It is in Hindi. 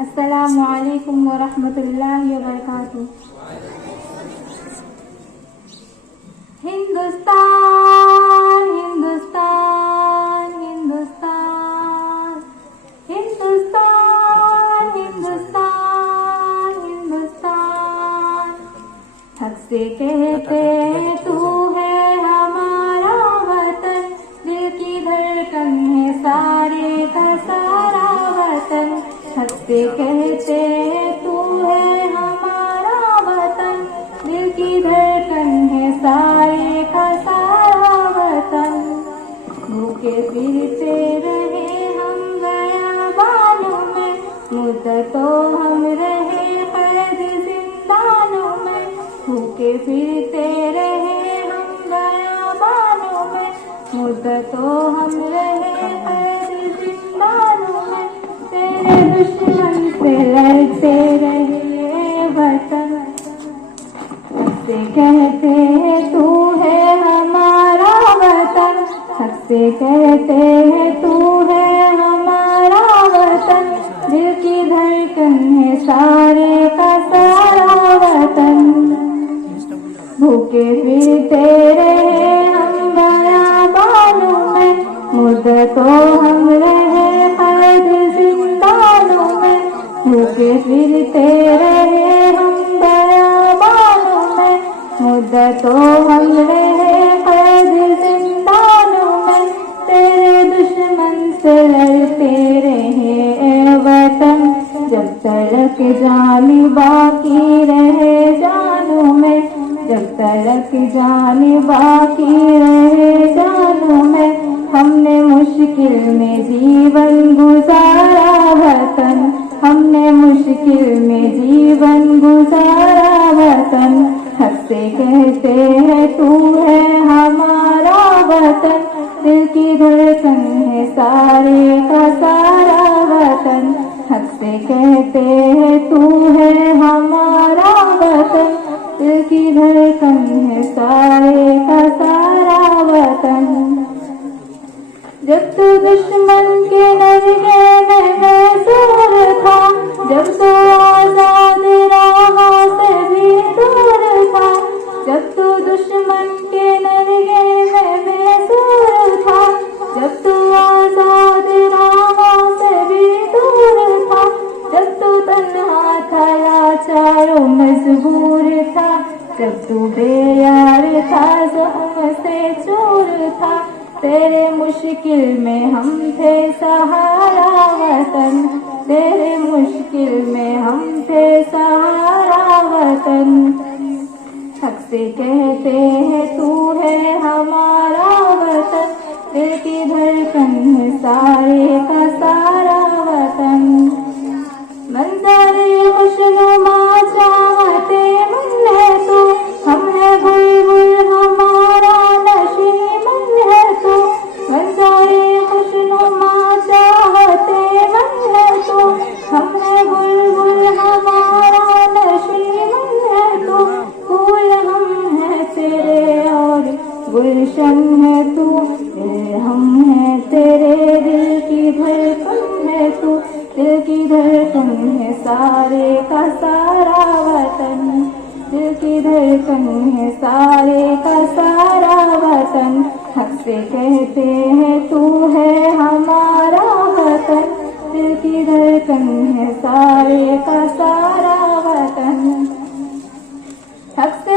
अस्सलामु अलैकुम वरहमतुल्लाहि वबरकातुहू। हिंदुस्तान हिंदुस्तान हिंदुस्तान हिंदुस्तान हिंदुस्तान हिंदुस्तान, हक से कहते हैं तू है हमारा वतन, दिल की धड़कन है सारे का सारा वतन। हक से कहते हैं तू है हमारा वतन, दिल की धड़कन है सारे का सारा वतन। भूखे फिरते रहे हम बयाबानों में, मुद्दतों हम रहे कैद जिंदानों में। भूखे फिरते रहे हम बयाबानों में, मुद्दतों हम रहे कैद जिंदानों में। तेरे दुश्मन से लड़ते रहे वतन, हक से कहते हैं तू है हमारा वतन। हक से कहते हैं तू है हमारा वतन, दिल की धड़कन है सारे का सारा वतन। भूखे फिरते रहे हम बयाबानों में, मुद्दतों हम रहे कैद जिंदानों में। भूखे फिरते रहे हम बयाबानों में, मुद्दतों हम रहे कैद जिंदानों में। तेरे दुश्मन से लड़ते रहे ए वतन, जब तक जान बाकी रहे जानों में। जब तक जान बाकी रहे जानों में, हमने मुश्किल में जीवन गुजारा वतन। हमने मुश्किल में जीवन गुजारा वतन। हक से कहते हैं तू है हमारा वतन, दिल की धड़कन है सारे का सारा वतन। हक से कहते हैं तू है हमारा वतन, दिल की धड़कन है सारे का सारा वतन। जब तू दुश्मन के नज़रे में मैसूर था, जब तू आजाद राहों से भी दूर था। जब तू दुश्मन के नज़रे में मैसूर था, जब तू आजाद राहों से भी दूर था। जब तू तन्हा था लाचार और मजबूर था, जब तू बेयार था ज़ख्म से चूर था। तेरे मुश्किल में हम थे सहारा वतन, तेरे मुश्किल में हम थे सहारा वतन। हक से कहते हैं तू है हमारा वतन, दिल की धड़कन है सारे का सारा वतन। मंज़र-ए खुशनुमा चाहते मन है तू, हम है बुलबुल हमारा नशीमन है तू। मंज़र-ए खुशनुमा चाहते मन है तू, हम है बुलबुल हमारा नशीमन है तू। फूल हम है तेरे और गुलशन है तू, हम है तेरे दिल की धड़कन है तू। दिल की धड़कन है सारे का सारा वतन, दिल की धड़कन है सारे का सारा वतन। हक से कहते हैं तू है हमारा वतन, दिल की धड़कन है सारे का सारा वतन। हक से